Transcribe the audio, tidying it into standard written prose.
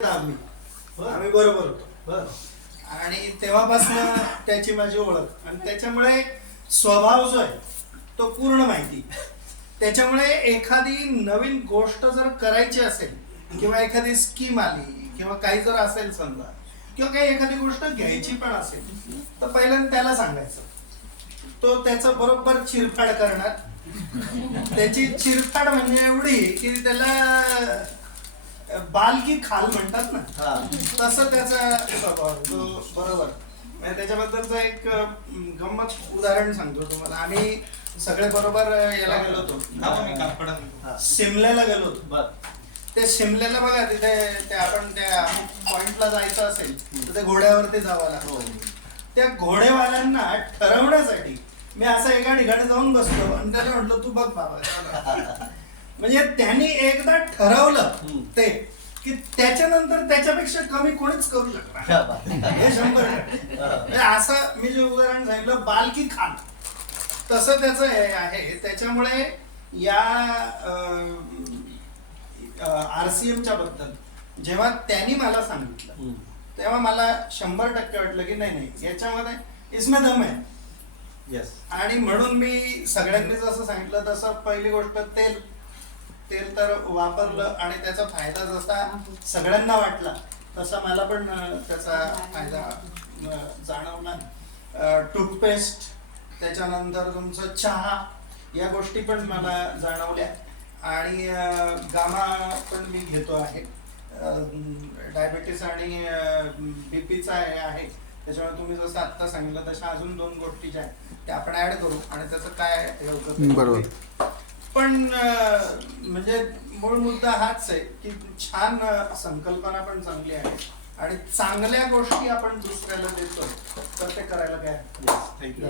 आम्ही बरोबर होतो आणि तेव्हापासून त्याची माझी ओळख आणि त्याच्यामुळे स्वभाव जो आहे तो पूर्ण माहिती. त्याच्यामुळे एखादी नवीन गोष्ट जर करायची असेल किंवा एखादी स्कीम आली किंवा काही जर असेल समजा किंवा काही एखादी गोष्ट घ्यायची पण असेल तर पहिल्यांदा त्याला सांगायचं. तो त्याचं बरोबर चिरफाड करणार. त्याची चिरफाड म्हणजे एवढी की त्याला बाल की खाल म्हणतात ना, तसं त्याचा स्वभाव तो बरोबर. म्हणजे त्याच्याबद्दलचं एक गंमत उदाहरण सांगतो तुम्हाला. आम्ही सगळे बरोबर याला गेलो होतो, शिमल्याला गेलो होतो. ते शिमल्याला बघा तिथे आपण त्या पॉइंटला जायचं असेल तर ते घोड्यावरती जावं लागतं. त्या घोडेवाल्यांना ठरवण्यासाठी मी असं एका ठिकाणी जाऊन बसलो आणि त्याला म्हटलं तू बघ बाबा. म्हणजे त्यांनी एकदा ठरवलं ते की त्याच्यानंतर त्याच्यापेक्षा कमी कोणीच करू शकणार हे 100%. असं मी जे उदाहरण सांगितलं बाल की खान, तसं त्याचं हे आहे. त्याच्यामुळे या RCMच्या बद्दल जेव्हा त्यांनी मला सांगितलं तेव्हा मला 100% वाटलं की नाही याच्यामध्ये इसमें दम आहे. आणि म्हणून मी सगळ्यांनीच असं सांगितलं तसं पहिली गोष्ट तेल तर वापरलं आणि त्याचा फायदा जसा सगळ्यांना वाटला तसा मला पण त्याचा फायदा जाणवला. टूथपेस्ट, त्याच्यानंतर तुमचं चहा, या गोष्टी पण मला जाणवल्या. आणि गामा पण मी घेतो आहे. डायबिटीस आणि बीपीचा आहे. त्याच्यामुळे तुम्ही जसं आत्ता सांगितलं तशा अजून 2 गोष्टी ज्या आहेत त्या आपण ऍड करू आणि त्याचं काय हे होतं बरोबर. पण म्हणजे मूळ मुद्दा हाच आहे की छान संकल्पना पण चांगली आहे आणि चांगल्या गोष्टी आपण दुसऱ्याला देतो तर ते करायला काय. थँक्यू.